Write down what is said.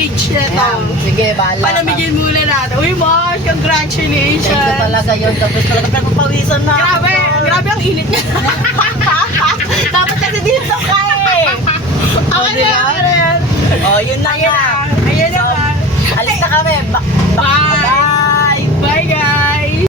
fridge na to. Ayan, sige, bahala ka. Palamigin muna natin. Uy, Mark, congratulations. Thank you talaga yun. Tapos talaga pinagpapawisan na. Grabe, grabe ang init niya. Dapat kasi dito ka eh. Ako diba? na, Oh, yun na nga. Ayan na